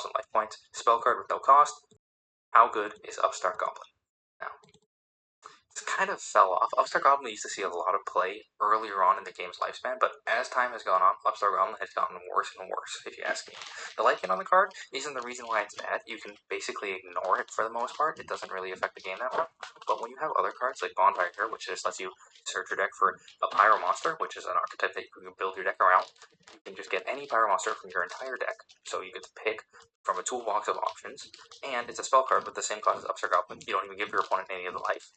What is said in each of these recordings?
1000 life points, spell card with no cost. How good is Upstart Goblin? Now, it's kind of fell off. Upstart Goblin used to see a lot of play earlier on in the game's lifespan, but as time has gone on, Upstart Goblin has gotten worse and worse, if you ask me. The Lycan on the card isn't the reason why it's bad. You can basically ignore it for the most part. It doesn't really affect the game that much. But when you have other cards like Bonfire here, which just lets you search your deck for a Pyro Monster, which is an archetype that you can build your deck around, you can just get any Pyro Monster from your entire deck. So you get to pick from a toolbox of options, and it's a spell card with the same cost as Upstart Goblin. You don't even give your opponent any of the life.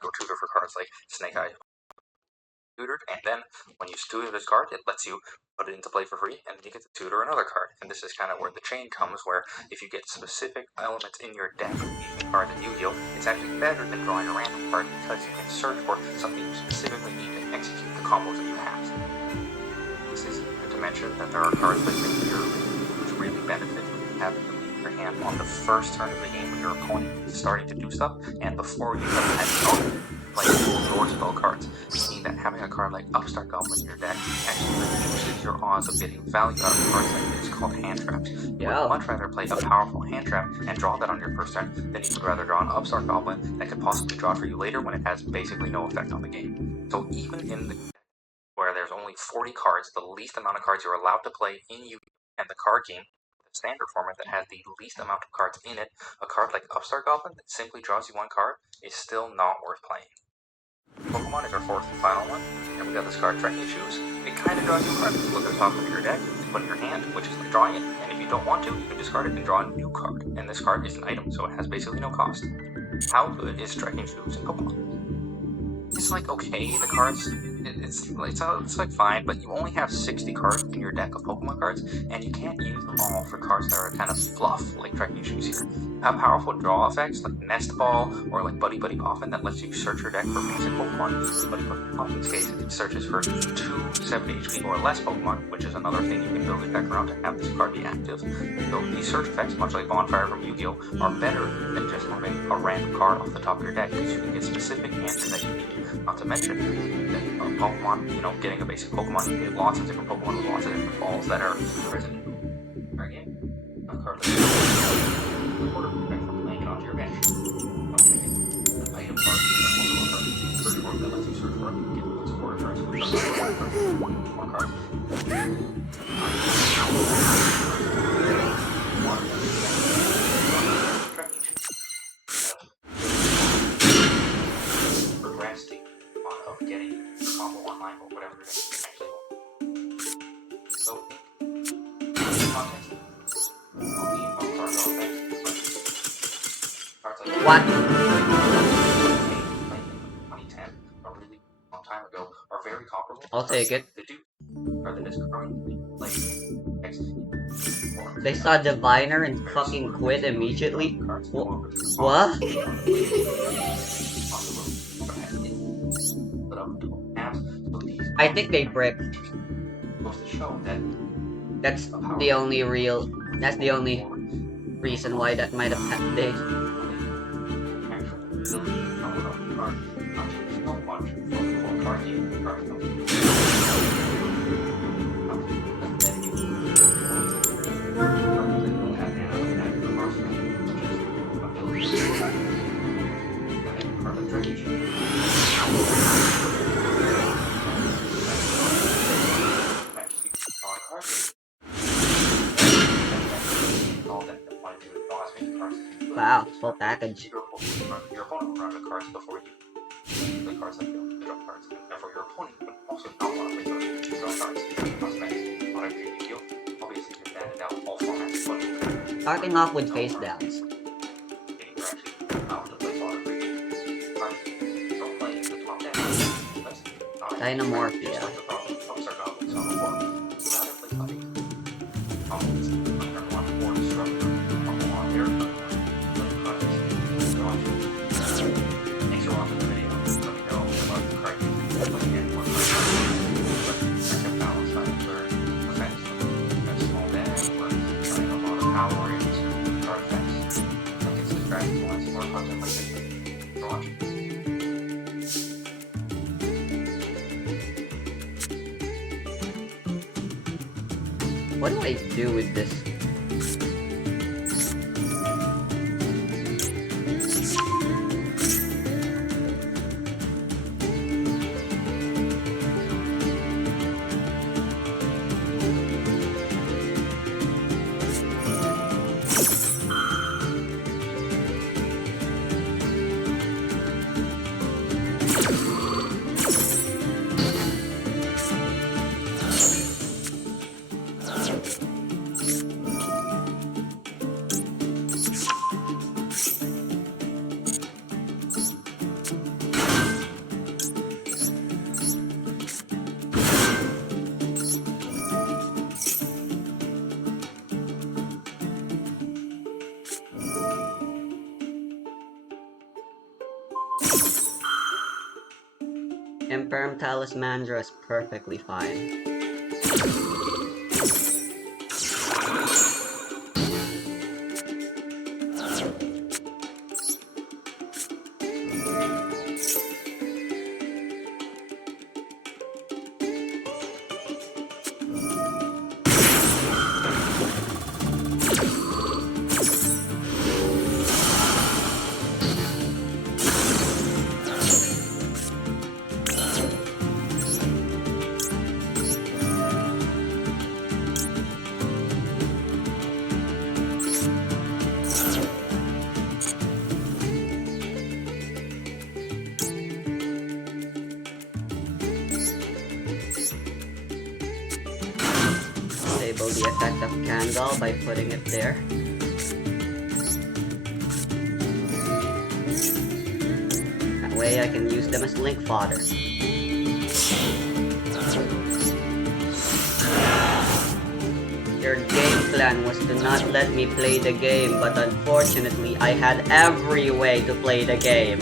Go tutor for cards like Snake Eye tutored, and then when you tutor this card, it lets you put it into play for free, and then you get to tutor another card. And this is kind of where the chain comes, where if you get specific elements in your deck using cards in Yu-Gi-Oh, it's actually better than drawing a random card because you can search for something you specifically need to execute the combos that you have. This is to mention that there are cards like Secure, which really benefit from having them in your hand on the first turn of the game when your opponent is starting to do stuff, and before you have had like your spell cards, meaning that having a card like Upstart Goblin in your deck actually reduces your odds of getting value out of cards like this called hand traps. You would much rather play a powerful hand trap and draw that on your first turn than you would rather draw an Upstart Goblin that could possibly draw for you later when it has basically no effect on the game. So even in the where there's only 40 cards, the least amount of cards you're allowed to play in you and the card game, the standard format that has the least amount of cards in it, a card like Upstart Goblin that simply draws you one card is still not worth playing. Pokemon is our fourth and final one, and we got this card, Trekking Shoes. It kind of draws you a card. You look at the top of your deck, you put it in your hand, which is like drawing it, and if you don't want to, you can discard it and draw a new card. And this card is an item, so it has basically no cost. How good is Trekking Shoes in Pokemon? It's like okay, the cards, it's like fine, but you only have 60 cards in your deck of Pokemon cards, and you can't use them all for cards that are kind of fluff, like Trekking Shoes here. Have powerful draw effects like Nest Ball or like Buddy Buddy Poffin that lets you search your deck for basic Pokemon. Buddy Buddy Poffin's case, it searches for 2 70 HP or less Pokemon, which is another thing you can build your deck around to have this card be active. So these search effects, much like Bonfire from Yu-Gi-Oh, are better than just having a random card off the top of your deck because you can get specific answers that you need. Not to mention that Pokemon, getting a basic Pokemon, you get lots of different Pokemon with lots of different balls that are present in our game. A card like quarter prevent from playing it onto your bench. An item card, a card, search for that lets you search for it, get those quarter cards, more cards. Of getting the combo online or whatever it actually will. So, context. What? 2010, a really long time ago, are very comparable. I'll take it. The two are the discurrent like They saw Diviner and fucking quit immediately? What? I think they bricked. That's the only reason why that might have happened. Wow, full package. Your opponent will run the cards before you play cards like the draw cards. Therefore, your opponent would also not want to play those draw cards. Not every Yu-Gi-Oh! Obviously, you're banned out all formats, but Starting off with face downs. Dynamorphia. What do I do with this? Imperm Talismandra is perfectly fine. Disable the effect of Candle by putting it there. That way I can use them as link fodder. Your game plan was to not let me play the game, but unfortunately I had every way to play the game.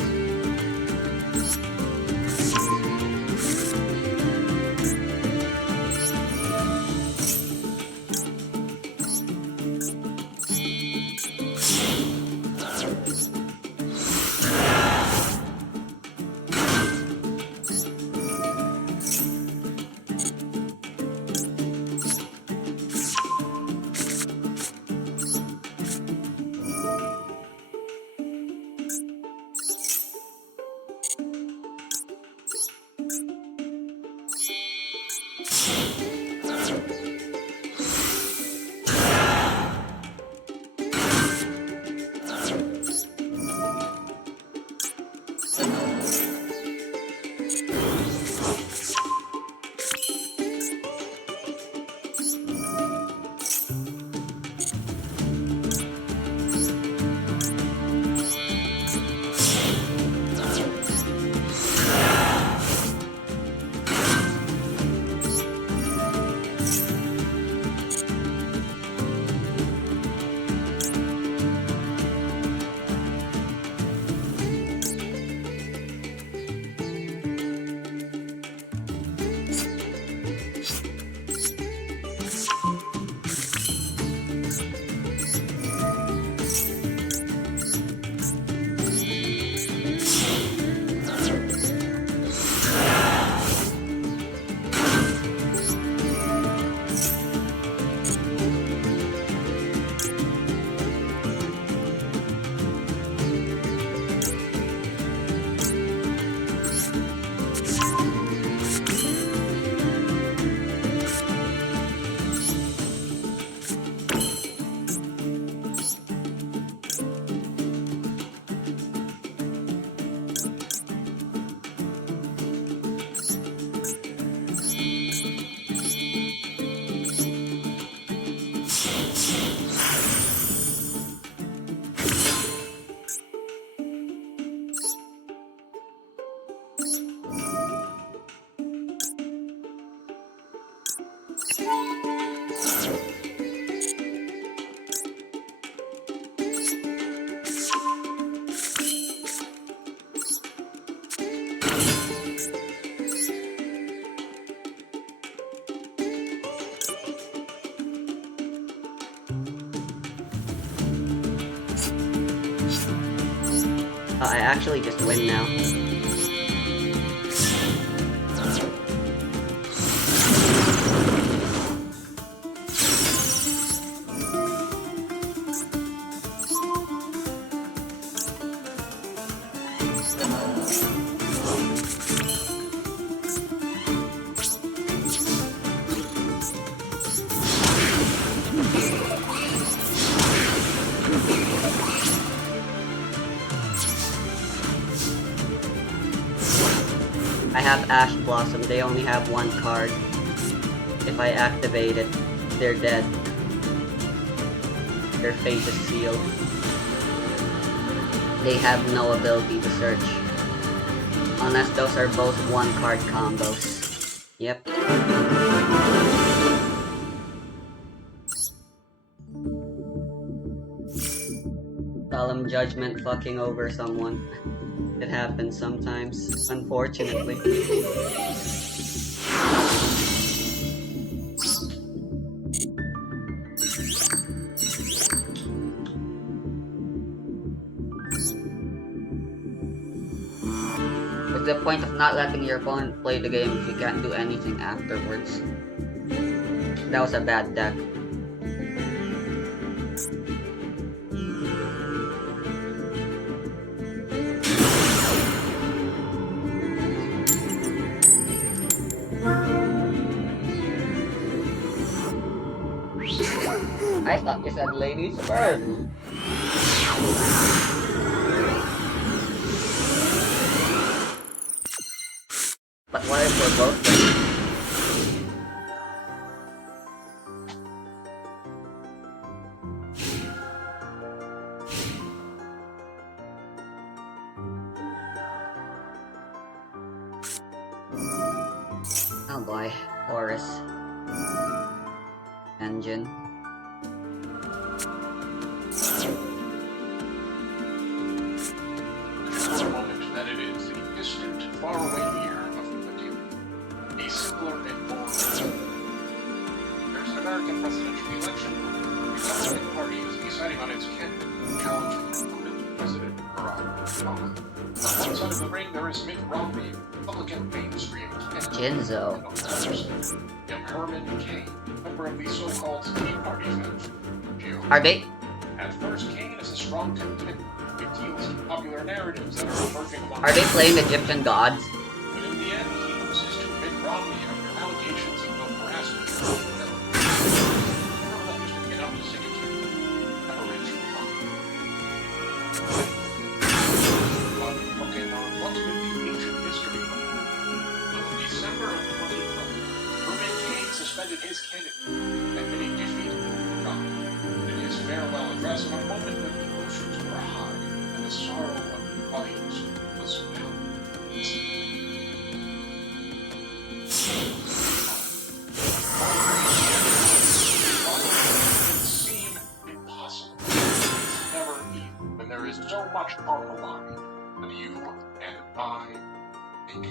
I actually just win now. I have Ash Blossom, they only have one card. If I activate it, they're dead. Their fate is sealed. They have no ability to search. Unless those are both one card combos. Yep. Solemn Judgment fucking over someone. It happens sometimes, unfortunately. What's the point of not letting your opponent play the game if you can't do anything afterwards? That was a bad deck. I thought you said ladies first. But what if we're both ladies? Oh boy, Horus. Engine. For a moment that it is the distant, faraway year of the a simpler and more. There's an American presidential election. The Republican Party is deciding on its candidate, challenging incumbent President Barack Obama. On one side of the ring, there is Mitt Romney, Republican mainstream candidate. Jinzo. And Herman Cain, member of the so-called Tea Party faction. Are they? At first, Cain is a strong contender. It deals with popular narratives that are emerging among Are they playing Egyptian gods? But in the end, he loses to Mitt Romney after allegations of harassment. Nevertheless, you get out to sing it to have a rich But, okay, now, what's with the ancient history? Well, in December of 2020, Herman Cain suspended his candidate, admitting defeat. In his farewell address, in a moment when emotions were high and the sorrow of the audience was palpable. Seem impossible. It's never easy when there is so much on the line that you and I think.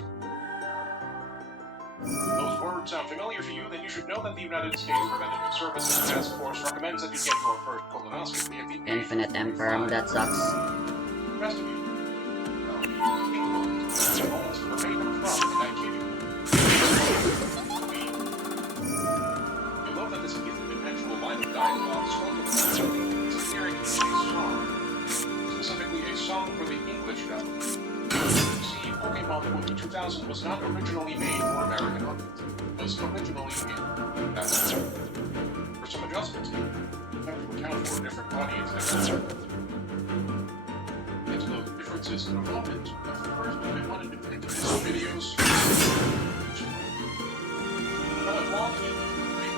Those words sound familiar to you, then you should know that the United States Preventative Services Task Force recommends that you get your first colonoscopy at the Infinite Emperor, that sucks. The rest of you, England, almost verbatim from Nigeria. You'll note that this is an eventual line of dialogue spoken about. It's appearing in a song, specifically a song for the English dub. See, Pokemon the movie 2000 was not originally made for American audience. It was originally in that for some adjustments, to account for different audience expectations. Into those differences in a moment, but first I wanted to pick this video's from a long they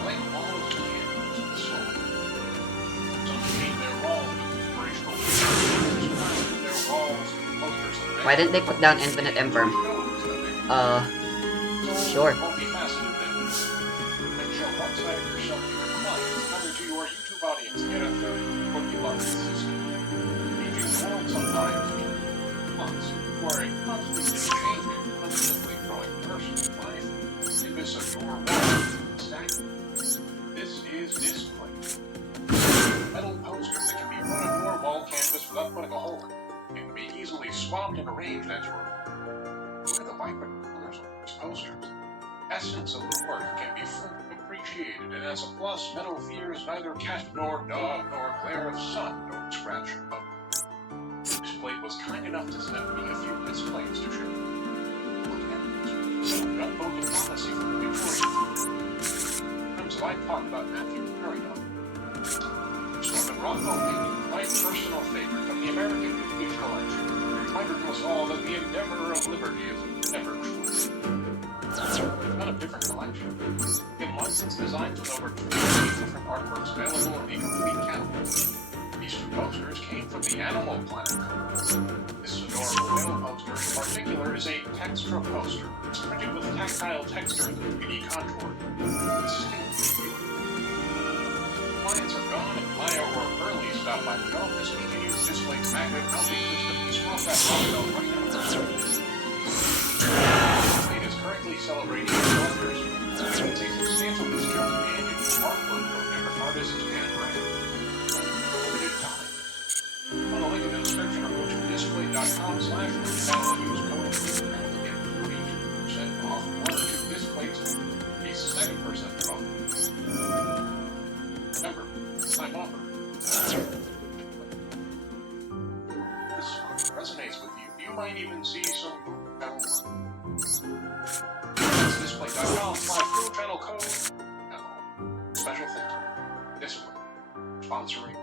blame all of the candles of the soul. Some paint their walls with inspirational pictures, their walls with posters and Why didn't they put down Infinite Emperor? Sure. Multifaceted things. And show one side of yourself to your clients, another to your YouTube audience, and yet a third what you love this system. Aging the world sometimes means months, wearing constantly changing, constantly growing personal life. In this of your world, stagnant. This is display. Metal posters that can be put on your wall canvas without putting a hole in it. It can be easily swapped and arranged as your look at the vibrant colors of these posters. Essence of the work can be fully appreciated, and as a plus, metal fears neither cat nor dog nor glare of sun nor scratch of. This plate was kind enough to send me a few displays to share. Look at this. Gunboat diplomacy from the Victorian. In terms of I talked about Matthew Perry. Storm and Rockwell painting, my personal favorite from the American Vintage Collection. A reminder to us all that the endeavor of liberty is never true. Not a different collection. In licensed designs with over 20 different artworks available in the complete catalog. These two posters came from the Animal Planet company. This adorable whale poster in particular is a texture poster. It's printed with tactile texture and 3D contour. It's clients are gone and Maya or Early stopped by the office. We can use this display magnet mounting system to swap that rock belt right out It is currently celebrating its authors, which means a substantial discount and its artwork from different artists and brands. Limited time. Follow the link in the description or go to display.com/download use code and get 42% off one or two displays, a 7% off. Remember, time offer. This resonates with you. You might even see some download. That's display.com/blue channel code. Now, special thanks. Display. Sponsoring.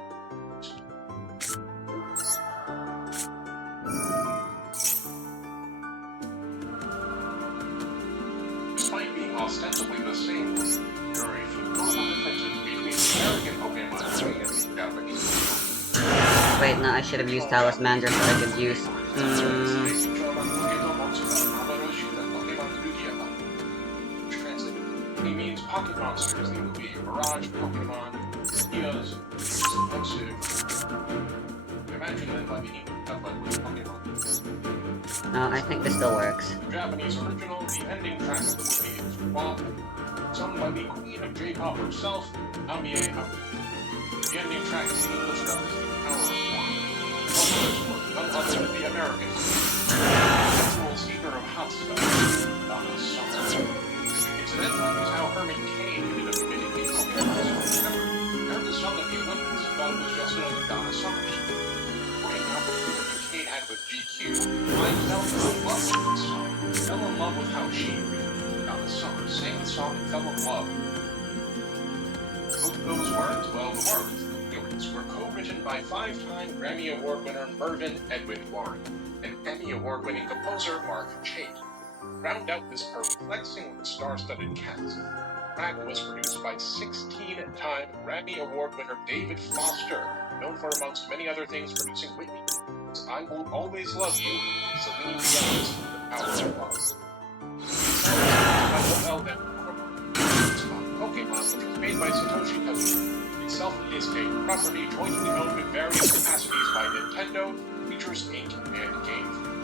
Despite being ostensibly the same, there are a few notable differences between the American Pokemon and the Japanese. Wait, no, I should have used Talismander so I could use... Which translated means pocket monsters. They would be Mirage Pokemon, Eos, Explosive. Imagine them by the Pokemon. No, I think this still works. The Japanese original, the ending track of the movie is WAP, sung by the queen of J-pop herself, Amie Haku. The ending track is the English dub is the Power of One. None other than the American. Sensual speaker of hot stuff, Donna Summer. Incidentally, is how Herman Cain ended up committing the Pokemon. Remember, heard the song at the Olympics, thought it was just another Donna Summers. Kate had with GQ, I fell in love with this song. Fell in love with how she Donna Summer sang the song and fell in love. Both those words, well, the words, the lyrics, were co-written by five-time Grammy Award winner Mervyn Edwin Warren and Emmy Award-winning composer Mark Chait. Round out this perplexingly star-studded cast. The track was produced by 16-time Grammy Award winner David Foster, known for, amongst many other things, producing Whitney. I Will Always Love You, Celine Dion's The Power of Love. Pokemon, which was made by Satoshi Kon, itself is a property jointly owned in various capacities by Nintendo, Features Inc., and Game Freak.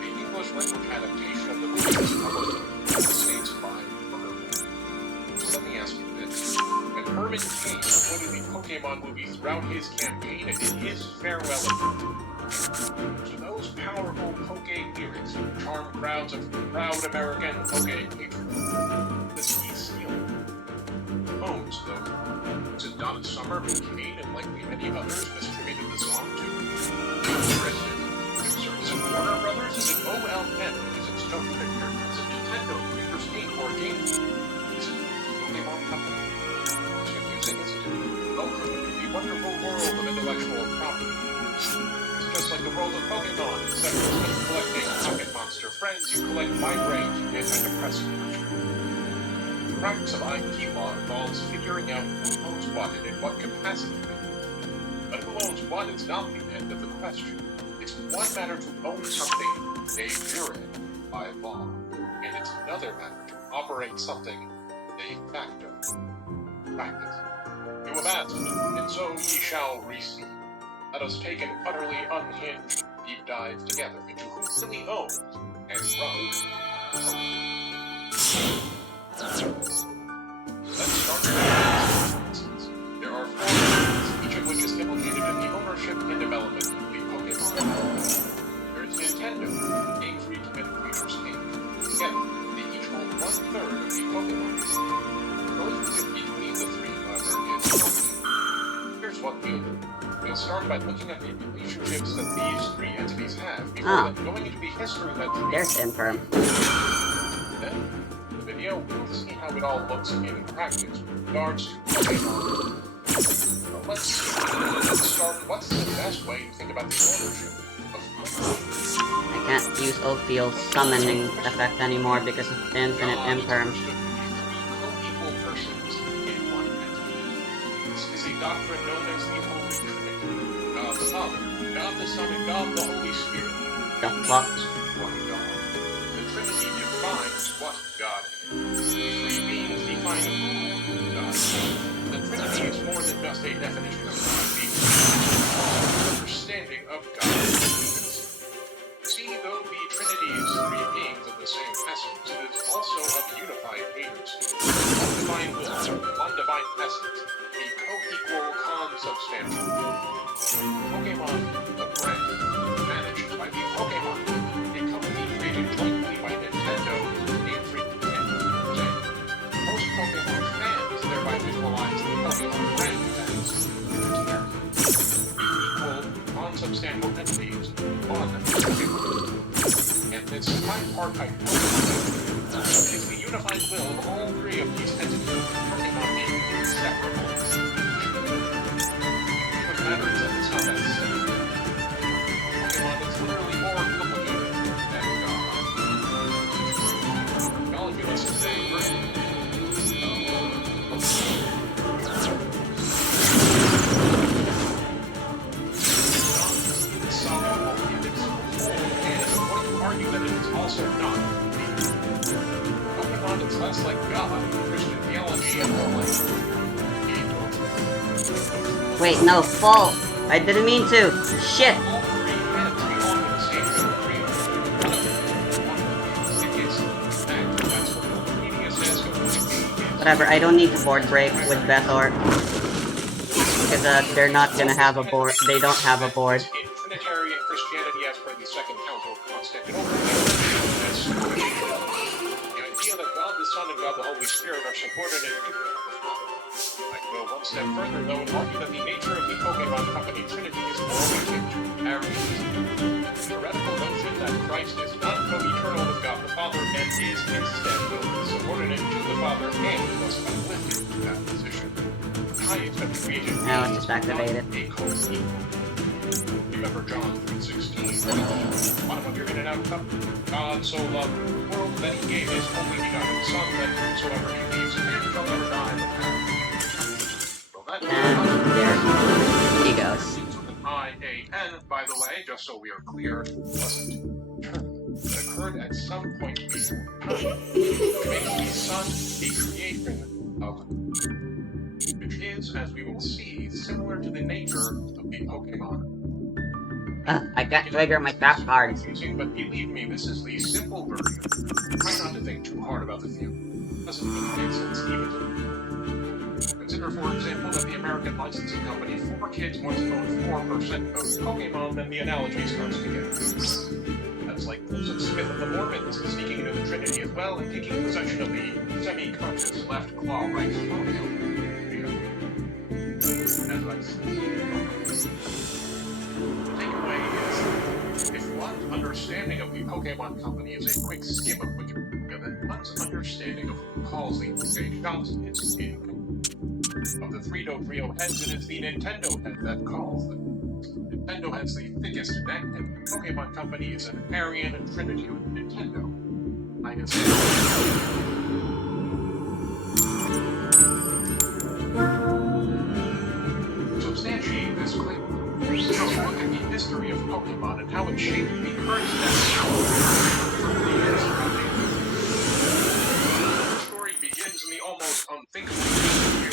The English language adaptation of the movie is published in the States by Herman. So let me ask you this. When Herman Cain promoted the Pokemon movie throughout his campaign and in his farewell address, to those powerful Poke lyrics who charm crowds of proud American Poke patrons, this key seal owns, though. Was it Donna Summer, McCain, and likely many others distributed the song to? Interesting. Is it Warner Brothers? Is it OLM? Is it Stone Picture? Is it Nintendo, Features Inc., or Game Freak? Is it Pokemon Company? It's confusing, isn't it? Welcome to the wonderful world of intellectual property. Just like the world of Pokemon, except instead of collecting pocket monster friends, you collect migraine and antidepressant prescription. The practice of IP law involves figuring out who owns what and in what capacity. But who owns what is not the end of the question. It's one matter to own something de jure by law, and it's another matter to operate something de facto practice. You have asked, and so ye shall receive. Let us take an utterly unhinged deep dive together into who really owns and runs Pokemon. Let's start with the instances. There are 4 instances, each of which is implicated in the ownership and development of the Pokemon. There is Nintendo, Game Freak, and Features Inc. Together, they each hold 1/3 of the Pokemon. The relationship between the three, however, is here's what we'll do. We'll start by looking at the relationships that these 3 entities have before then going into the history that There's Infirm. Then, in the video, we'll see how it all looks in practice with regards to Pokemon. But let's start. What's the best way to think about the ownership of Pokemon? I can't use Ophiel's summoning effect anymore because of Infinite Infirm. Co-equal persons in one entity. This is a doctrine known as the Holy Trinity. God the Father, God the Son, and God the Holy Spirit. The fuck? One God. The Trinity defines what God is. The 3 beings define who God is. The Trinity is more than just a definition of God. It's an understanding of God. See, those Pokemon, the brand, managed by the Pokemon Company, a company created jointly by Nintendo, Game Freak, and Nintendo. Most Pokemon fans thereby visualize the Pokemon brand as equal, non-substantial entities, one, and this tripartite Pokemon is the unified will of all three of these entities, Pokemon being inseparable. What matters is that it's not that simple. Pokemon is literally more complicated than God. Technology lets us say, argue that it is also not. Pokemon is less like God, Christian theology, and more like evil. Wait, no, false. I didn't mean to. Shit. All three heads belong to the same tree. That's what the meaning says. Whatever, I don't need to board break with Bethor. Because they're not gonna have a board. They don't have a board. In Trinitarian Christianity, as per the Second Council of Constantinople, the idea that God the Son and God the Holy Spirit are subordinate to God the Father. I go one step further, though, and argue that the nature of the Pokemon Company Trinity is more akin to Arianism. The heretical notion that Christ is not co-eternal with God the Father and is instead subordinate to the Father and thus uplifted to that position. Now it's just activated. Remember John 3:16. Bottom of your in and out cup. God so loved the world that he gave his only begotten Son, that whosoever believes in him shall never die but have. Well, that There he goes. I-A-N, by the way, just so we are clear, wasn't that occurred at some point before time. Making the Son a creation of which is, as we will see, similar to the nature of the Pokemon. I can't trigger my fast cards. But believe me, this is the simple version. Try not to think too hard about the theory. It doesn't really make sense even to me. Consider, for example, that the American licensing company 4Kids once owned 4% of Pokemon, then the analogy starts to get. That's like Joseph Smith of the Mormons sneaking into the Trinity as well and taking possession of the semi-conscious left claw right toenail. As I said, the takeaway is, if one's understanding of the Pokemon Company is a quick skim of Wikipedia, then one's understanding of who calls the stage shots is incomplete. Of the 3.30 heads, it is the Nintendo head that calls them. Nintendo has the thickest neck, and the Pokemon Company is an Aryan trinity with Nintendo. Substantiate this claim. Just look at the history of Pokemon and how it shaped the current status The story begins in the almost unthinkable year.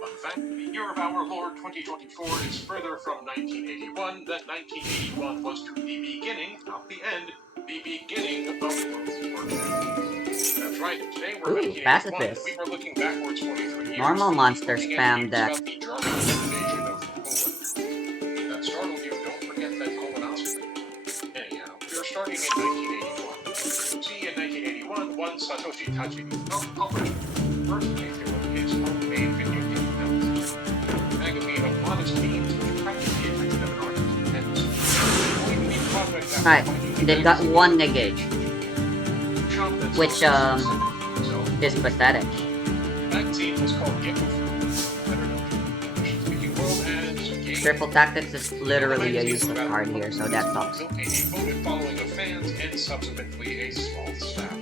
Fun fact, the year of our Lord 2024 is further from 1981 than 1981 was to the beginning, not the end, the beginning of World War II. That's right, today we're Ooh, pacifist. We were looking backwards 43 years. Normal monster spam deck. About the German invasion of Poland. If that startled you, don't forget that colonoscopy. Anyhow, we are starting in 1981. See, in 1981, one Satoshi Tajiri published the first issue of his homemade video game films. A magazine of modest means which practically attempted an artist's ends. Alright, they got one negate. Which, is pathetic. Magazine was called Game of Triple Tactics is literally a useless card here, so that sucks. A devoted following of fans and subsequently a small staff.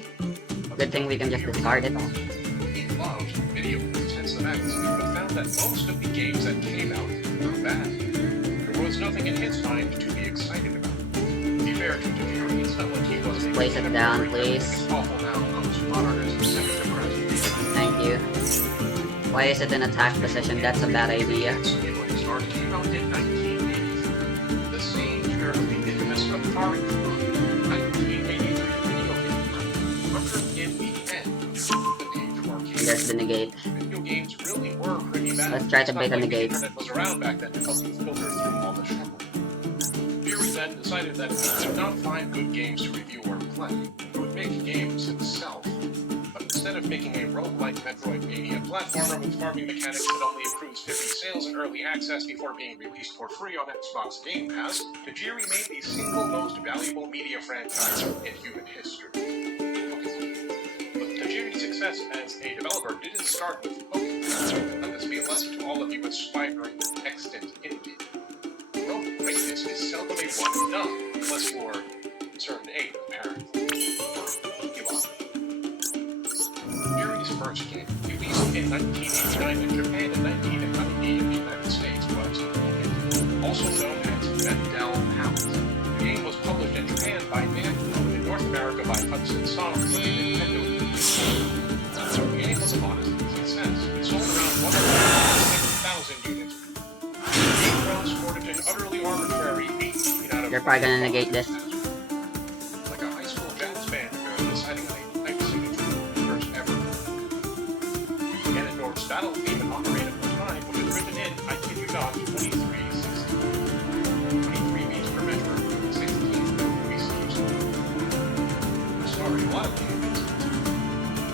Good thing we can just discard it. He loved video games, hence the magazine, but found that most of the games that came out were bad. There was nothing in his mind to be excited about. To be fair to Tajiri, it's not like he was Place it down, please. awful now Thank you. Why is it in attack position? That's a bad idea. It came out in 1980. The same year of the infamous Atari 1983 video game. But in the end, the page marking there's the negate. Video games really were pretty bad. Let's try to It's bake not a like the negate. internet was around back then to help you filter through all the trouble. Fury then decided that if he could not find good games to review or play, he would make games himself. But instead of making a roguelike Metroidvania platformer with farming mechanics that only improves 50 sales in early access before being released for free on Xbox Game Pass, Tajiri made the single most valuable media franchise in human history. But Tajiri's success as a developer didn't start with Pokemon. Let this be a lesson to all of you aspiring extant indie. Rogue greatness is seldom a one and done, unless for certain aid, apparently. Fury's first game, released in 1989 in Japan and 1990 in the United States, was also known as Mendel Palace. The game was published in Japan by Namco and in North America by Hudson Soft for the Nintendo. The game was a modest success. It sold around 160,000 units. The game run scored an utterly arbitrary 18 out of You're probably gonna negate this. like a high school jazz band deciding on a type signature first ever. Ganondorf's battle theme and ocarina of time, which is written in, I kid you not, 23:16. 23 beats per measure, 16 receives. Sorry, a lot of games.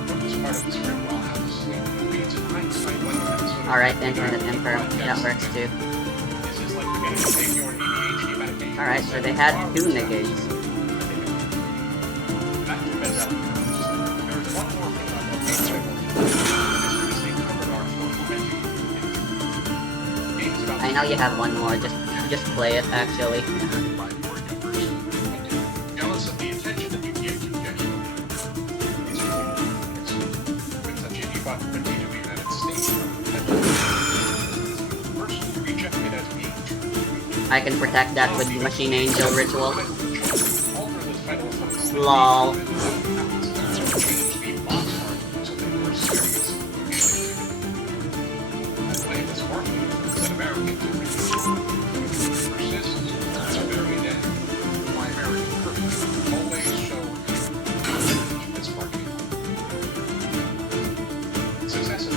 From this part of the script while half asleep, reads in hindsight one episode. Alright, Infinite Emperor. That works too. This is like beginning to take your ADHD medication. Alright, so they had 2 negates. Back to Mendel. There is one more thing about that game. This is the cover art for games about I know you have one more, just play it actually. jealous of the attention that you give to gesture. With such a button in the United States, personally rejected as being true. I can protect that with the Machine Angel ritual. Alter the title from Lol. change the box art so they were serious. That way it was working that Americans persist to very dead. Why American courage always showed its marketing. Success of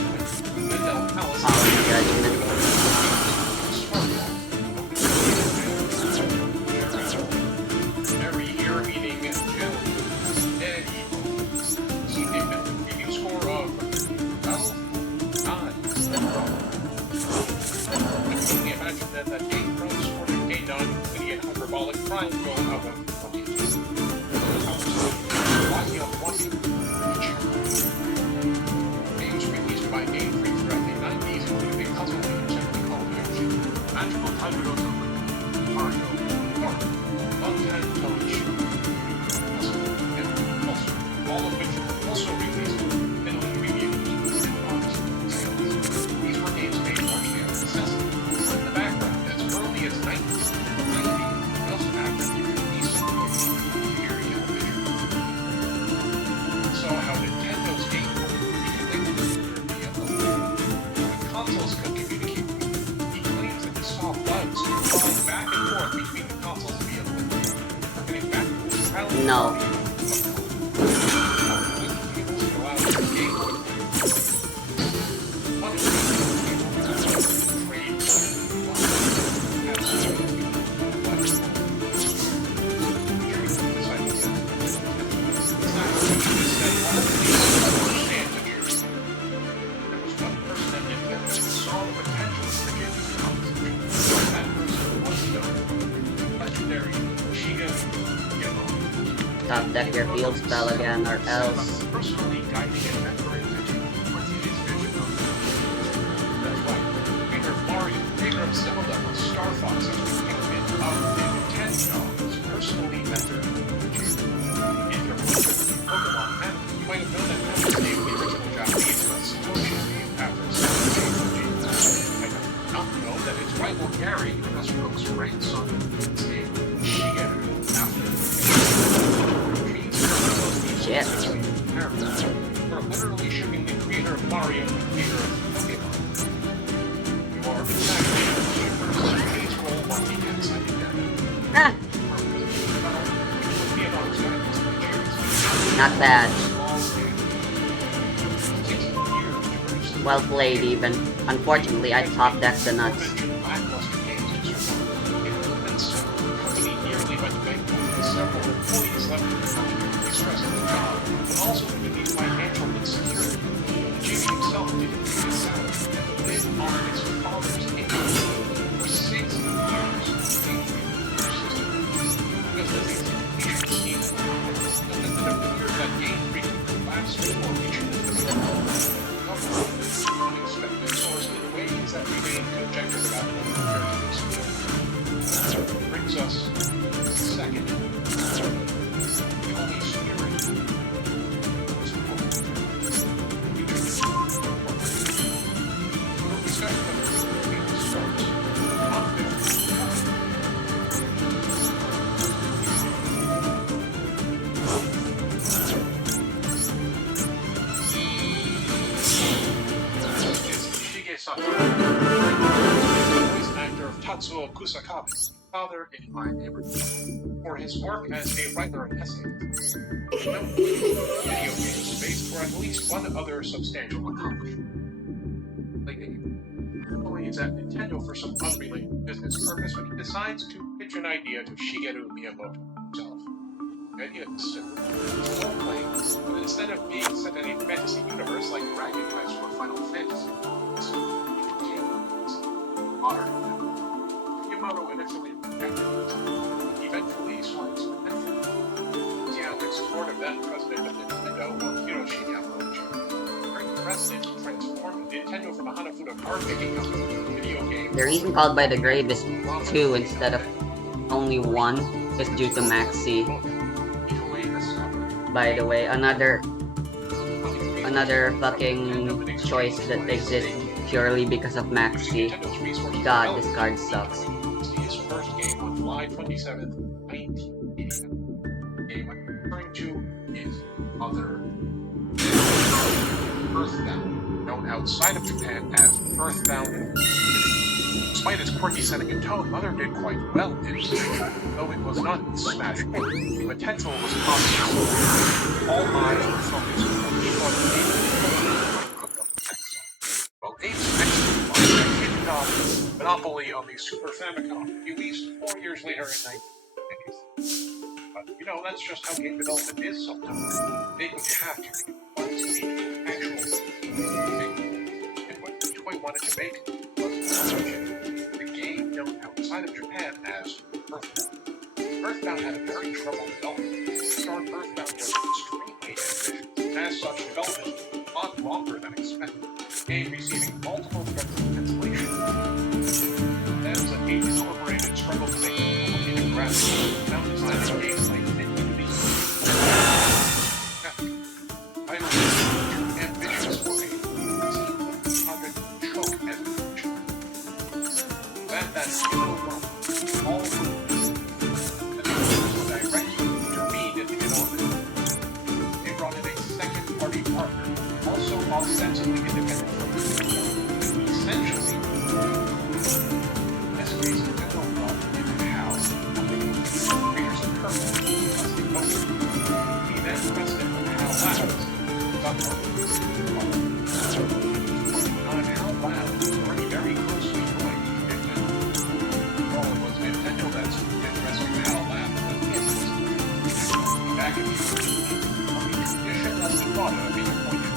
Mendel Palace. Judgment. Every year meeting and dead evil. Review score of 12, 9. I can only imagine that game pro scored a gained on Euclidean hyperbolic triangle of a 20. Games released by Game Freak throughout the 90s included a puzzle game simply called Yoshi, Magical Hydro Mario, Mario, Untitled Tony Shoot, and also, all of which also released middling reviews and box sales. These were games made largely unaccessible. In the background, as early as 1990, just after the release of the Fury television, saw how Nintendo's Game Boy reconnected to the consoles could communicate. He claims that he saw bugs falling back and forth between the consoles via link. Getting back to his childhood. No. Top deck your field spell again, or else. Personally guiding and mentoring towards his vision of that's right. Peter Mario, Peter Zelda, Star Fox, and Kingpin of Nintendo was personally mentored. If you're familiar with the Pokemon fan, you might have known that Pokemon name the original Japanese was Satoshi after Satoshi. I have not known that its rival Gary, Professor Oak's grandson, is named Shigeru after Shit. We're literally shipping the creator of Mario and the creator of Pokemon. You are exactly please roll 1d10 sided damage. Ah, not bad. Well played even. Unfortunately, I top decked the nuts. Lackluster games to survive. Improvements to the company nearly went bankrupt. Several employees left the company to be stressed at the job, and also due to the financial insecurity. Jimmy himself didn't pay his salary and lived on his father's income for 6 years. Because the education scheme it appeared that game reached the last before reaching the unexpected source in ways that remain conjectured about brings us to the second. The Holy Spirit was born. The discussion of the starts. Not voice actor of Tatsuo Kusakabe, father in my neighborhood, for his work as a writer and essayist. No video games based for at least one other substantial accomplishment. Like employees at Nintendo for some unrelated business purpose when he decides to pitch an idea to Shigeru Miyamoto himself. The idea is simple. It's role-playing, but instead of being set in a fantasy universe like Dragon Quest or Final Fantasy, modern. Miyamoto initially rejected it. Eventually swipes Nintendo. Yeah, explored of then president of Nintendo, Hiroshi Yamauchi. During the president, he transformed Nintendo from a Hanafuda card-making company to a video game. The reason called by the grave is 2 instead of only 1 is due to Maxi. By the way, another fucking choice that exists purely because of Maxi. God, this card sucks. His first game on July 27th, 1989. The game I'm referring to is Mother Earthbound, known outside of Japan as Earthbound. Despite its quirky setting and tone, Mother did quite well in it. Though it was not smash hit, the potential was positive. All eyes were focused on the while Abe's excellent kicked off Monopoly on the Super Famicom, released 4 years later in 1990s. But, that's just how game development is sometimes. Make what you have to make it fun to the actual thing. And what Toy wanted to make was the game known outside of Japan as Earthbound. Earthbound had a very troubled development. The start Earthbound was extremely ambitious. As such, development took a lot longer than expected. Game receiving multiple threats of cancellation. As a decelerated struggle to make a complicated graphics, now designing games like fit to be title is too ambitious for a project choke as a future. That pivotal moment, all directly intervened in the development. They brought in a second-party partner, also ostensibly independent from the essentially, in this case, Nintendo brought in house creators of purpose, plus the motion. He then president of HAL Labs, HAL Labs was already very closely joined to Nintendo. Well, it was Nintendo that's interested in HAL Labs, but back in the tradition that we thought of being appointed.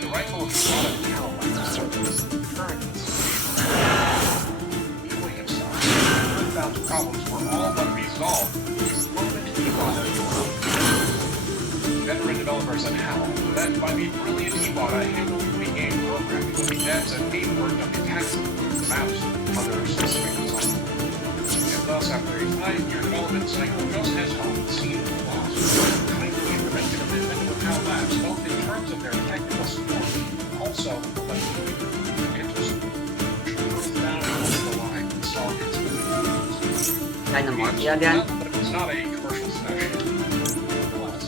The rifle of the product HAL Labs current Equally himself, Earthbound's problems were all but resolved the moment he veteran developers at HAL, led by the brilliant Iwata, handled the game programming. The devs and team worked on the text, the maps, and other specific design. And thus, after a 5-year development cycle, just as Home seemed lost, kindly implemented amendment with HAL Labs, both in terms of their technical support, and also the Earthbound over the line and saw its Kinda Mafia again? But it was not a commercial smash. Nevertheless,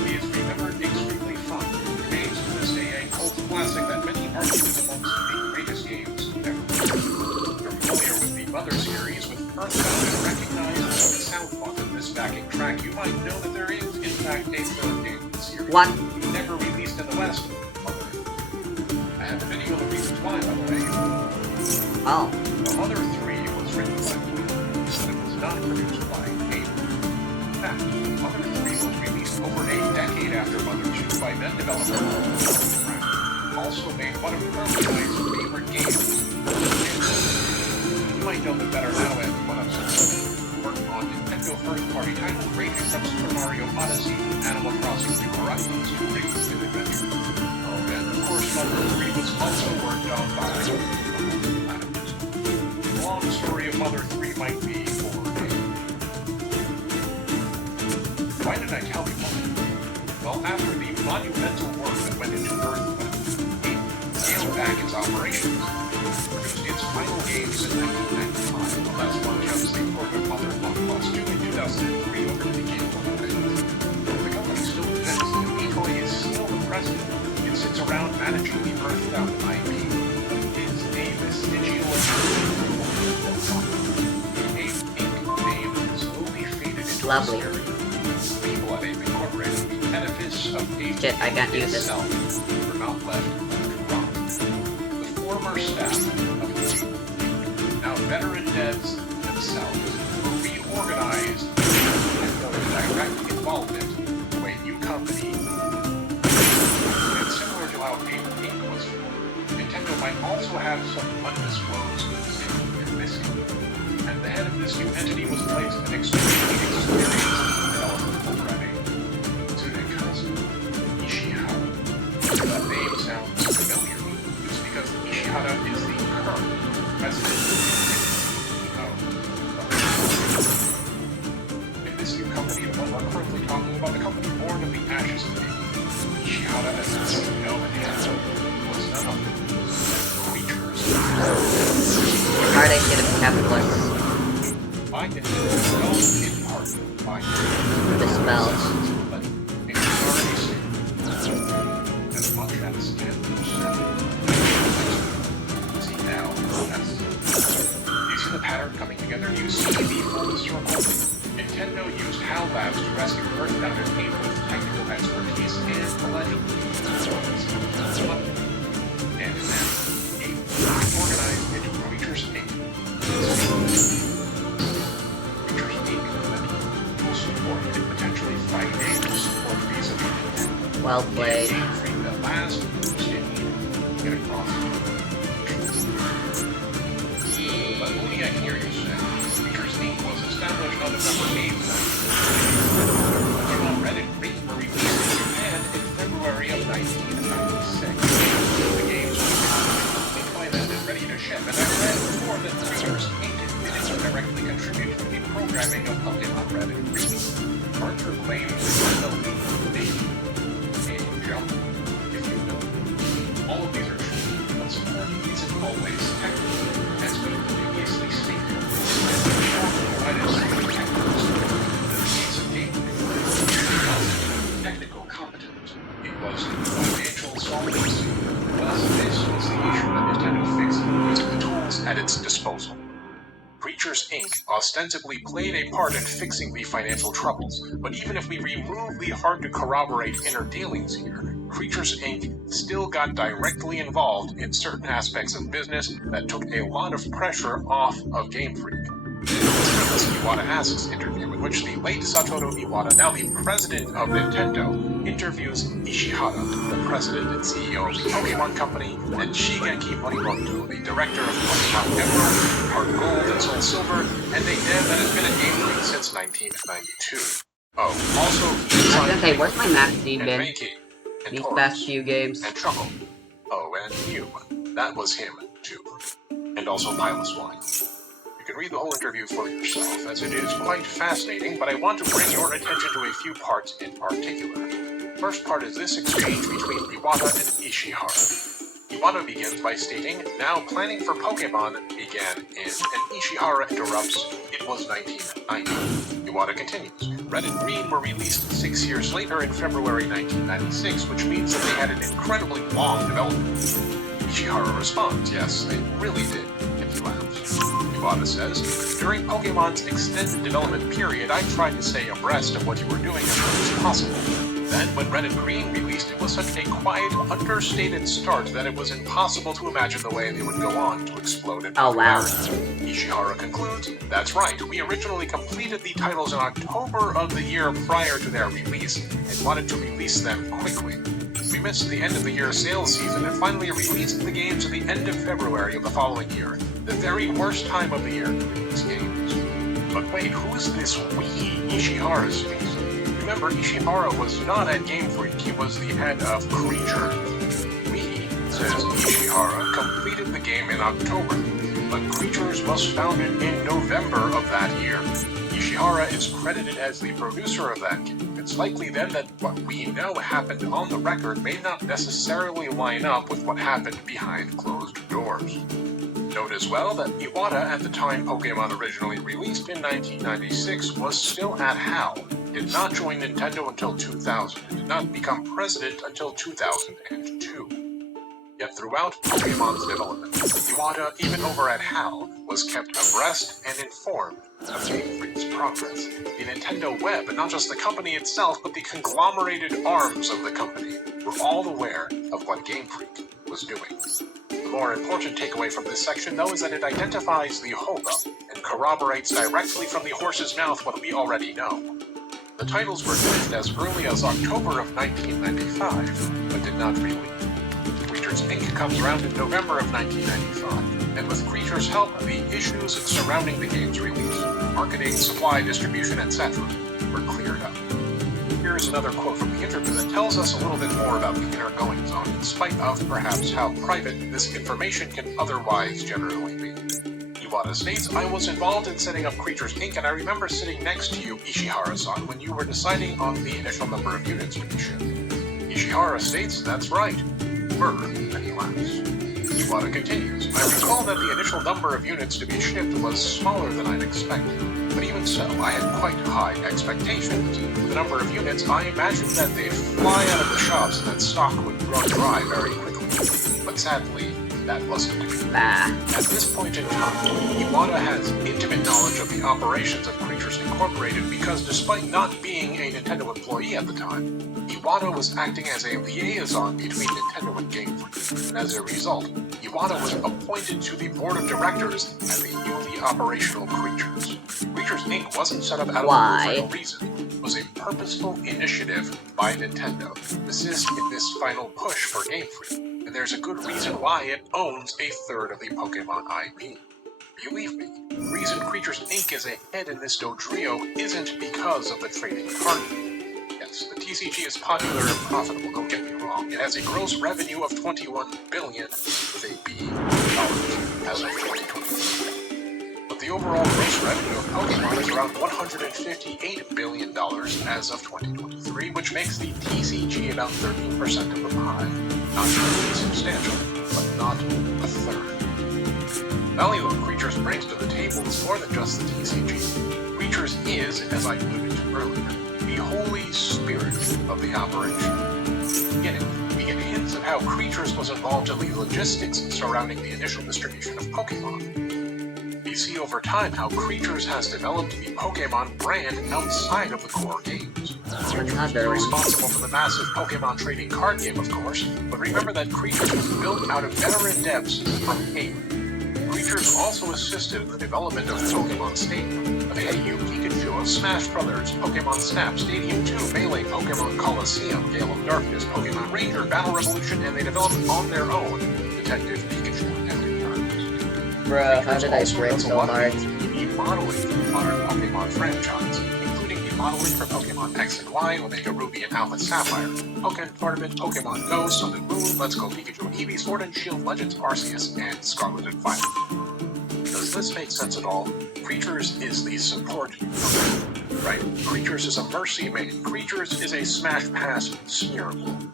it is remembered extremely fun. It remains to this day a cult classic that many argue is amongst the greatest games ever. You're familiar with the Mother series with Earthbound and recognize the sound font of this backing track. You might know that there is What? Never released in the West. I have a video of the reasons why, by the way. Oh. Mother 3 was written by Blue, but it was not produced by Abe. In fact, Mother 3 was released over a decade after Mother 2 by then developer also made one of Kirby's favorite games. You might know them better now as one of some worked on Nintendo first-party title great from Super Mario Odyssey, Animal Crossing New Horizons, Rings and Adventure. Oh, and of course Mother 3 was also worked on by the long story of Mother 3 might be for a... Why did I tell you all? Well, after the monumental work that went into Earth, scaled back its operations, produced its final games in 1995, the last one comes the port of Mother 1+2 in 2003 over to the Game Boy. The company still exists, and Nico is still the president. It sits around managing the Earthbound IP, but it is a vestigial name has slowly faded into Lovely. People at Ape Incorporated, the edifice of Ape Shit, I can't use this. itself were not left to rot. The former staff of the team, now veteran devs themselves, were reorganized and direct involvement to a new company. And similar to how Ape Inc. was formed, Nintendo might also have some undisclosed and missing. And the head of this new entity was placed an extremely experienced developer over at Ape, Tsunekazu Ishihara. That name sounds familiar. It's because Ishihara is the current president in this new company, the one we're currently talking about, the company born of the ashes of Ape. Ishihara, as the CEO and head, was none other than Creatures. Hard I get a capitalist. By Nintendo, in part by The spells. but it is already seen as much as Nintendo said. See now, you see the pattern coming together? You see the full circle? Nintendo used HAL Labs to rescue Earthbound and Ape with technical expertise and allegedly money. And then Ape organized into Creatures Inc. Creatures Inc. that will support and potentially fight Ape to support vis-a-vis Nintendo. Well played. Game freak that last stage get across. But Moody, I can hear you say, Creatures Inc. was established on November 8th, 1996. Came on Reddit Great were released in Japan in February of 1996. The games were by then and ready to ship, and I read before that Creatures Inc. didn't directly contribute to the programming of Pokemon Red and Green. Arthur claims that a jump, if you will. All of these are true, but support isn't always technical, as we previously stated. Technical competence. It was financial solvency. Thus, this was the issue that Nintendo fixed using the tools at its disposal. Creatures Inc. ostensibly played a part in fixing the financial troubles, but even if we remove the hard-to-corroborate inner dealings here, Creatures Inc. still got directly involved in certain aspects of business that took a lot of pressure off of Game Freak. This Iwata Asks interview in which the late Satoru Iwata, now the president of Nintendo, interviews Ishihara, the president and CEO of the Pokemon Company, and Shigeki Morimoto, the director of Pokemon Emerald, Heart Gold and Soul Silver, and a dev that has been at Game Freak since 1992. Oh, also, I was gonna say, where's my max speed and been? Reiki, and These Taurus, past few games. and Chuckle. Oh, and Mew. That was him, too. And also Piloswine. You can read the whole interview for yourself, as it is quite fascinating, but I want to bring your attention to a few parts in particular. First part is this exchange between Iwata and Ishihara. Iwata begins by stating, now planning for Pokemon began in, and Ishihara interrupts, it was 1990. Iwata continues, Red and Green were released 6 years later in February 1996, which means that they had an incredibly long development. Ishihara responds, yes, they really did, and he laughs. Iwata says, during Pokemon's extended development period, I tried to stay abreast of what you were doing as much as possible. Then, when Red and Green released, it was such a quiet, understated start that it was impossible to imagine the way they would go on to explode in popularity. Ishihara concludes, "That's right, we originally completed the titles in October of the year prior to their release, and wanted to release them quickly. We missed the end of the year sales season and finally released the games at the end of February of the following year, the very worst time of the year to release games." But wait, who's this we Ishihara speaks? Remember, Ishihara was not at Game Freak, he was the head of Creature. We, says Ishihara, completed the game in October, but Creatures was founded in November of that year. Ishihara is credited as the producer of that game. It's likely then that what we know happened on the record may not necessarily line up with what happened behind closed doors. Note as well that Iwata, at the time Pokemon originally released in 1996, was still at HAL, did not join Nintendo until 2000, and did not become president until 2002. Yet throughout Pokemon's development, Iwata, even over at HAL, was kept abreast and informed of Game Freak's progress. The Nintendo web, and not just the company itself, but the conglomerated arms of the company, were all aware of what Game Freak was doing. The more important takeaway from this section, though, is that it identifies the holdup and corroborates directly from the horse's mouth what we already know. The titles were finished as early as October of 1995, but did not release. Creatures Inc. comes around in November of 1995, and with Creatures' help, the issues surrounding the game's release, marketing, supply, distribution, etc., were cleared up. Here's another quote from the interview that tells us a little bit more about the inner goings-on, in spite of, perhaps, how private this information can otherwise generally be. Iwata states, "I was involved in setting up Creatures Inc., and I remember sitting next to you, Ishihara-san, when you were deciding on the initial number of units to be shipped." Ishihara states, "That's right." Then he laughs. Iwata continues, "I recall that the initial number of units to be shipped was smaller than I'd expected. But even so, I had quite high expectations. The number of units, I imagined that they'd fly out of the shops and that stock would run dry very quickly. But sadly, that wasn't to be. At this point in time, Iwata has intimate knowledge of the operations of Creatures Incorporated because despite not being a Nintendo employee at the time, Iwata was acting as a liaison between Nintendo and Game Freak, and as a result, Iwata was appointed to the board of directors at the newly operational Creatures. Creatures Inc. wasn't set up out of the blue for no reason. It was a purposeful initiative by Nintendo to assist in this final push for Game Freak, and there's a good reason why it owns a third of the Pokemon IP. Believe me, the reason Creatures Inc. is ahead in this dodrio isn't because of the trading card game. Yes, the TCG is popular and profitable, don't get me wrong. It has a gross revenue of $21 billion, with a B, dollars, as of 2023. But the overall gross revenue of Pokemon is around $158 billion as of 2023, which makes the TCG about 13% of the pie. Not really substantial, but not a third. The value that Creatures brings to the table is more than just the TCG. Creatures is, as I alluded to earlier, the holy spirit of the operation. In it, we get hints at how Creatures was involved in the logistics surrounding the initial distribution of Pokemon. We see over time how Creatures has developed the Pokemon brand outside of the core games. Creatures is responsible for the massive Pokemon trading card game, of course, but remember that Creatures was built out of veteran devs from Game. Creatures also assisted in the development of Pokemon Stadium, of Hey You Pikachu, of Smash Brothers, Pokemon Snap, Stadium 2, Melee, Pokemon Coliseum, Gale of Darkness, Pokemon Ranger, Battle Revolution, and they developed on their own Detective Pikachu and Returns. Bruh, how did I break so hard? Modeling for the modern Pokemon franchise, including the modeling for Pokemon X and Y, Omega Ruby and Alpha Sapphire, Pokken Tournament, Pokemon Go, Sun and Moon, Let's Go Pikachu and Eevee, Sword and Shield, Legends Arceus, and Scarlet and Violet. Does this make sense at all? Creatures is the support company, right? Creatures is a mercy main. Creatures is a smash pass smearable.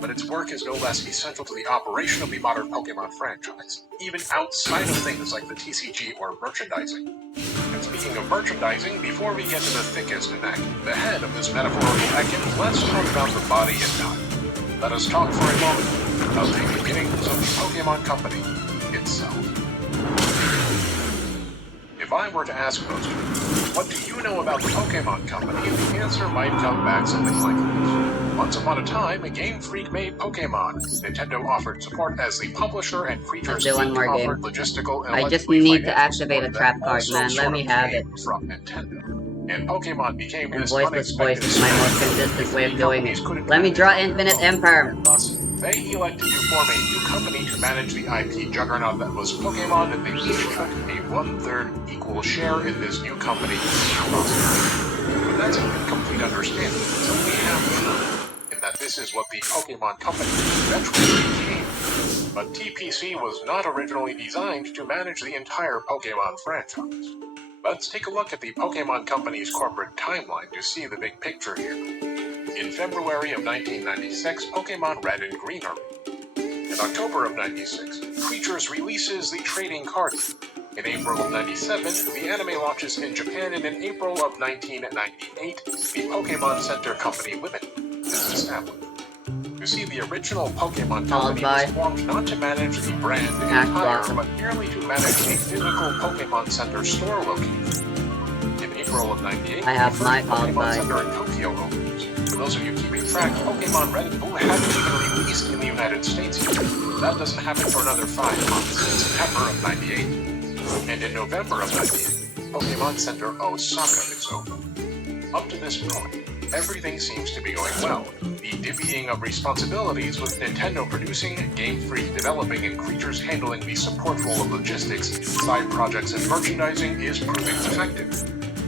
But its work is no less essential to the operation of the modern Pokemon franchise, even outside of things like the TCG or merchandising. And speaking of merchandising, before we get to the thickest neck, the head of this metaphorical heckin, let's talk about the body and mind. Let us talk for a moment about the beginnings of the Pokemon Company itself. If I were to ask most of you, what do you know about the Pokemon Company, the answer might come back something like this. Once upon a time, Game Freak made Pokemon. Nintendo offered support as the publisher, and Creatures Let's do one Inc. more game. offered logistical and I just allegedly need to financial activate a support trap that card, also man. Let sort me of have came it. from Nintendo. And Pokemon became And this voiceless voice unexpected is my most star. consistent way of The doing companies it. couldn't Let me manage draw on their Infinite own. Imperm. Thus, they elected to form a new company to manage the IP juggernaut that was Pokemon, and they each took a 1/3 equal share in this new company. But that's an incomplete understanding. It's only half true, in that this is what the Pokemon Company eventually became. But TPC was not originally designed to manage the entire Pokemon franchise. Let's take a look at the Pokemon Company's corporate timeline to see the big picture here. In February of 1996, Pokemon Red and Green are released. In October of 96, Creatures releases the trading card. In April of 97, the anime launches in Japan, and in April of 1998, the Pokemon Center Company Limited is established. You see, the original Pokemon Company was formed not to manage the brand entire, but merely to manage a physical Pokemon Center store location. In April of 98, I have the my first Pokemon Center in Tokyo opens. For those of you keeping track, Pokemon Red and Blue haven't even released in the United States yet. That doesn't happen for another 5 months, in September of 98. And in November of 98, Pokemon Center Osaka is open. Up to this point, everything seems to be going well. The divvying of responsibilities, with Nintendo producing, Game Freak developing, and Creatures handling the support role of logistics, side projects, and merchandising, is proving effective.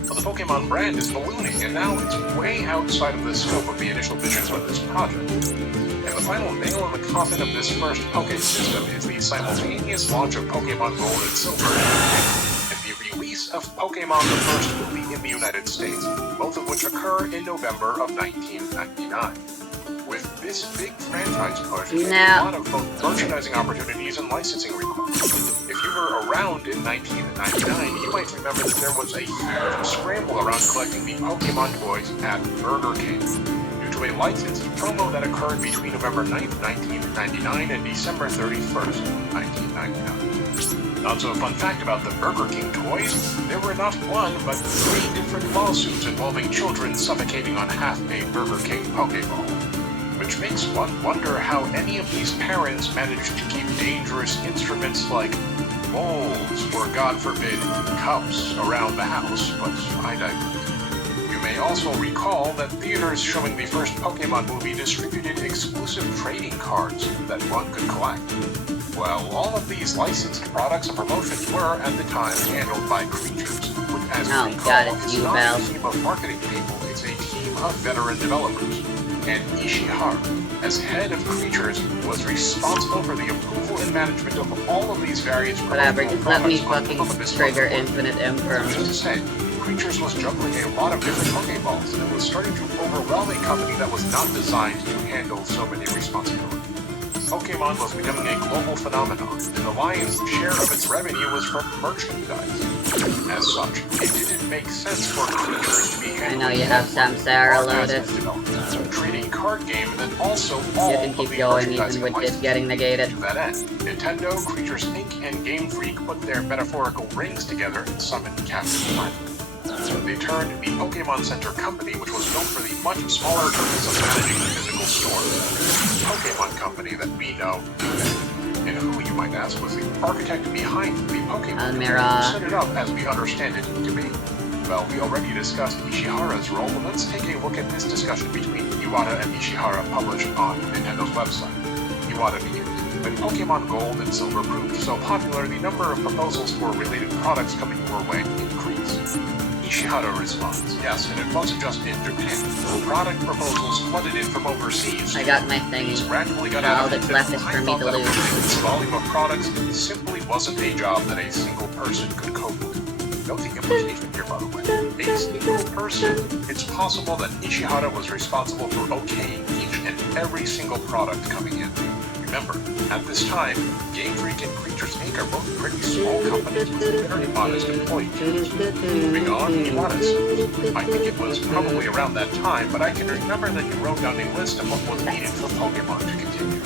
But the Pokemon brand is ballooning, and now it's way outside of the scope of the initial vision for this project. And the final nail in the coffin of this first Poké system is the simultaneous launch of Pokemon Gold and Silver and the release of Pokemon the First movie in the United States, both of which occur in November of 1999. With this big franchise push, came a lot of both merchandising opportunities and licensing requests. If you were around in 1999, you might remember that there was a huge scramble around collecting the Pokemon toys at Burger King, due to a licensed promo that occurred between November 9th, 1999 and December 31st, 1999. Also, a fun fact about the Burger King toys, there were not one, but 3 different lawsuits involving children suffocating on half a Burger King Pokeball. Which makes one wonder how any of these parents managed to keep dangerous instruments like bowls or, God forbid, cups around the house, but I digress. You may also recall that theaters showing the first Pokemon movie distributed exclusive trading cards that one could collect. Well, all of these licensed products and promotions were, at the time, handled by Creatures, which, as you recall, is not a team of marketing people, it's a team of veteran developers. And Ishihara, as head of Creatures, was responsible for the approval and management of all of these various whatever, just let me fucking trigger Infinite Imperm. Just to say, Creatures was juggling a lot of different Pokeballs, and was starting to overwhelm a company that was not designed to handle so many responsibilities. Pokemon was becoming a global phenomenon, and the lion's share of its revenue was from merchandise. As such, it didn't make sense for Creatures to be handling. I know you have Samsara loaded. Trading card game, and then also all you can keep going even with this getting negated. To that end, Nintendo, Creatures Inc., and Game Freak put their metaphorical rings together and summoned Captain Planet. They turned the Pokemon Center Company, which was known for the much smaller purpose of managing the physical stores, the Pokemon Company that we know today. And who, you might ask, was the architect behind the Pokemon Company who set it up as we understand it to be? Well, we already discussed Ishihara's role, but let's take a look at this discussion between Iwata and Ishihara published on Nintendo's website. Iwata begins. When Pokemon Gold and Silver proved so popular, the number of proposals for related products coming your way increased. Ishihara responds, yes, and it wasn't just in Japan. Product proposals flooded in from overseas. I got my thingy. All that's left is for me to lose. The volume of products simply wasn't a job that a single person could cope with. Note the implication here, by the way. A single person, it's possible that Ishihara was responsible for okaying each and every single product coming in. Remember, at this time, Game Freak and Creatures Inc. are both pretty small companies with very modest employee counts. Moving on, Iwata says, I think it was probably around that time, but I can remember that you wrote down a list of what was needed for Pokemon to continue.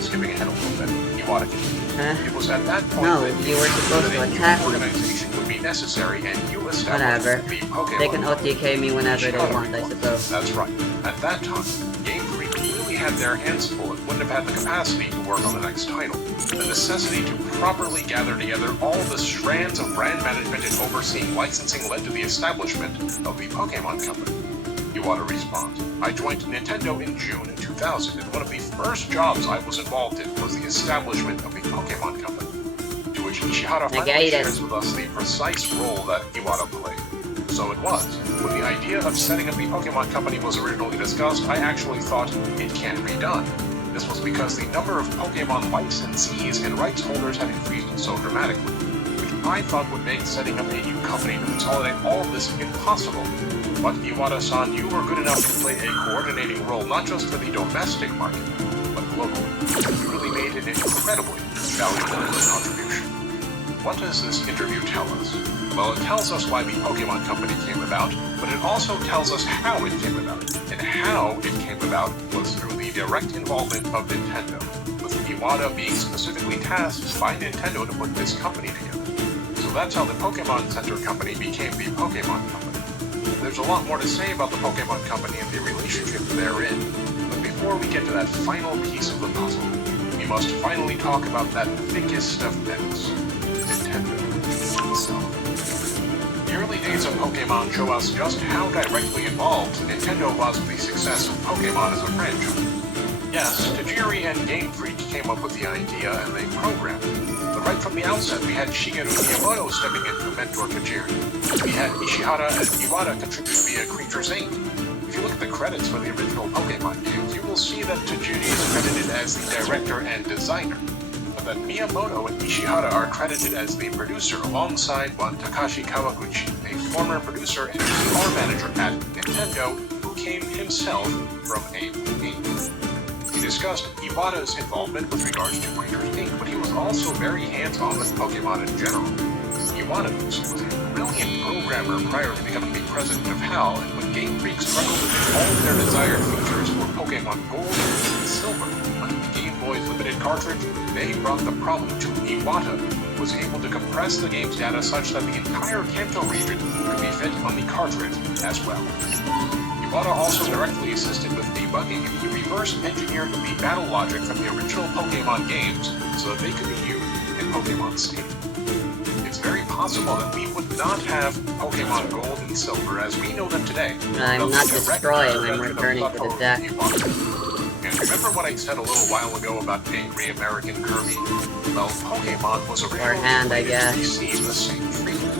Skipping ahead a little bit, Iwata continued. It was at that point that you were supposed to attack me. Organization would be necessary, and you established the Pokemon. They can OTK me whenever they want, I suppose. That's right. At that time, Game Freak had their hands full and wouldn't have had the capacity to work on the next title. The necessity to properly gather together all the strands of brand management and overseeing licensing led to the establishment of the Pokemon Company. Iwata responds, I joined Nintendo in June 2000, and one of the first jobs I was involved in was the establishment of the Pokemon Company, to which Ishihara finally shares with us the precise role that Iwata played. So it was. When the idea of setting up the Pokemon Company was originally discussed, I actually thought it can't be done. This was because the number of Pokemon licensees and rights holders had increased so dramatically, which I thought would make setting up a new company to consolidate all of this impossible. But Iwata-san, you were good enough to play a coordinating role not just for the domestic market, but globally. You really made an incredibly valuable contribution. What does this interview tell us? Well, it tells us why the Pokemon Company came about, but it also tells us how it came about. And how it came about was through the direct involvement of Nintendo, with Iwata being specifically tasked by Nintendo to put this company together. So that's how the Pokemon Center Company became the Pokemon Company. There's a lot more to say about the Pokemon Company and the relationship therein, but before we get to that final piece of the puzzle, we must finally talk about that thickest of necks, Nintendo itself. The early days of Pokemon show us just how directly involved Nintendo was with the success of Pokemon as a franchise. Yes, Tajiri and Game Freak came up with the idea and they programmed it. But right from the outset, we had Shigeru Miyamoto stepping in to mentor Tajiri. We had Ishihara and Iwata contribute via Creatures Inc. If you look at the credits for the original Pokemon games, you will see that Tajiri is credited as the director and designer, but that Miyamoto and Ishihara are credited as the producer alongside one Takashi Kawaguchi, a former producer and PR manager at Nintendo who came himself from AIM. We discussed Iwata's involvement with regards to Creatures Inc., but he was also very hands-on with Pokemon in general. Iwata was a brilliant programmer prior to becoming the president of HAL, and when Game Freak struggled to get all of their desired features for Pokemon Gold and Silver onto the Game Boy's limited cartridge, they brought the problem to Iwata, who was able to compress the game's data such that the entire Kanto region could be fit on the cartridge as well. Iwata also directly assisted with debugging, and he reverse-engineered the battle logic from the original Pokemon games so that they could be used in Pokemon Stadium. It's very possible that we would not have Pokemon Gold and Silver as we know them today. I'm not destroying, I'm returning to the deck. And remember what I said a little while ago about Angry American Kirby? Well, Pokemon was originally to receive the same treatment.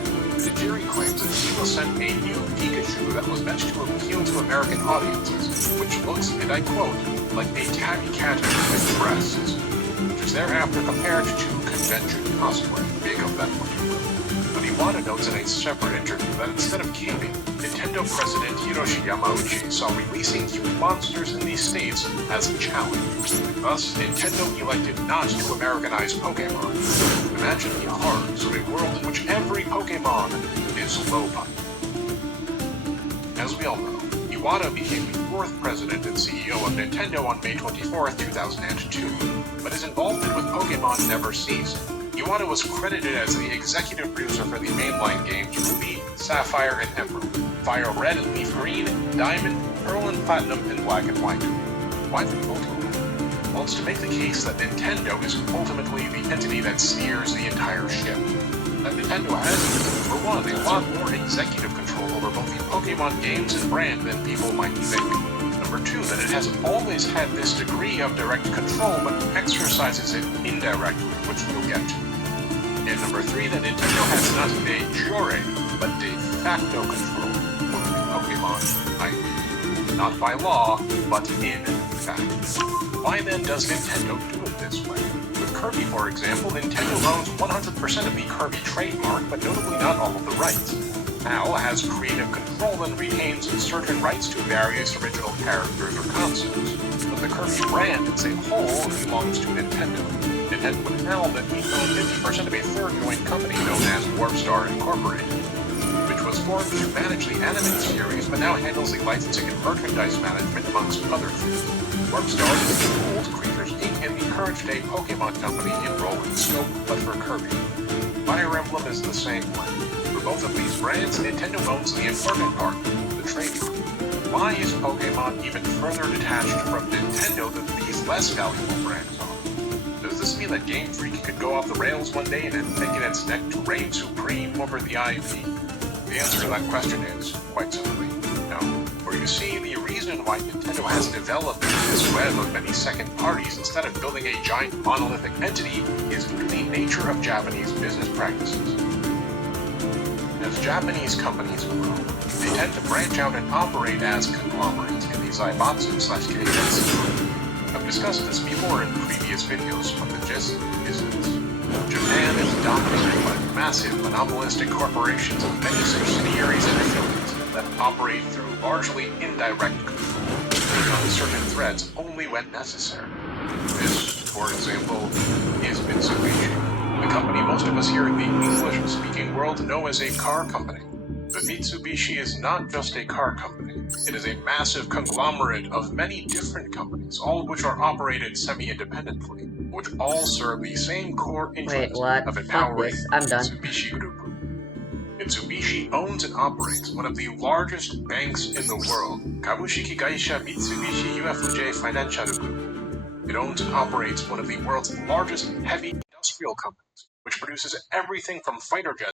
Tajiri claims that he will send a new Pikachu that was meant to appeal to American audiences, which looks, and I quote, like a tabby cat with breasts, which is thereafter compared to convention cosplay. Big of that one. But Iwata notes in a separate interview that instead of gaming, Nintendo President Hiroshi Yamauchi saw releasing huge monsters in these states as a challenge. Thus, Nintendo elected not to Americanize Pokemon. Imagine the horrors of a world in which every Pokemon is low-button. As we all know, Iwata became the fourth president and CEO of Nintendo on May 24, 2002, but his involvement with Pokemon never ceased. Iwata was credited as the executive producer for the mainline games Ruby, Sapphire, and Emerald, Fire Red and Leaf Green, Diamond, Pearl and Platinum, and Black and White. Why the Pokemon? Well, it's to make the case that Nintendo is ultimately the entity that steers the entire ship. That Nintendo has, for one, a lot more executive control over both the Pokemon games and brand than people might think. Number two, that it has always had this degree of direct control, but exercises it indirectly, which we'll get to. And number three, that Nintendo has not de jure, but de facto control over the Pokemon IP. Not by law, but in fact. Why then does Nintendo do it this way? With Kirby, for example, Nintendo owns 100% of the Kirby trademark, but notably not all of the rights. HAL has creative control and retains certain rights to various original characters or concepts, but the Kirby brand as a whole belongs to Nintendo. Nintendo and HAL then own 50% of a third joint company known as WarpStar Incorporated, which was formed to manage the anime series, but now handles the licensing and merchandise management amongst other things. WarpStar is the old Creatures Inc. and the current-day Pokemon Company in role and scope, but for Kirby. Fire Emblem is the same way. For both of these brands, Nintendo owns the important part, the trademark. Why is Pokemon even further detached from Nintendo than these less valuable brands are? Does this mean that Game Freak could go off the rails one day and then think in its neck to reign supreme over the IP? The answer to that question is, quite simply, no. For you see, the reason why Nintendo has developed this web of many second parties instead of building a giant monolithic entity is due to the nature of Japanese business practices. As Japanese companies grow, they tend to branch out and operate as conglomerates in the Zaibatsu/Keiretsu. I've discussed this before in previous videos, but the gist is this. Japan is dominated by massive monopolistic corporations of many subsidiaries and affiliates that operate through largely indirect control, pulling on certain threads only when necessary. This, for example, is Mitsubishi, the company most of us here in the English-speaking world know as a car company. But Mitsubishi is not just a car company. It is a massive conglomerate of many different companies, all of which are operated semi-independently, which all serve the same core interest of empowering the Mitsubishi Group. Mitsubishi owns and operates one of the largest banks in the world, Kabushiki Gaisha Mitsubishi UFJ Financial Group. It owns and operates one of the world's largest heavy industrial companies, which produces everything from fighter jets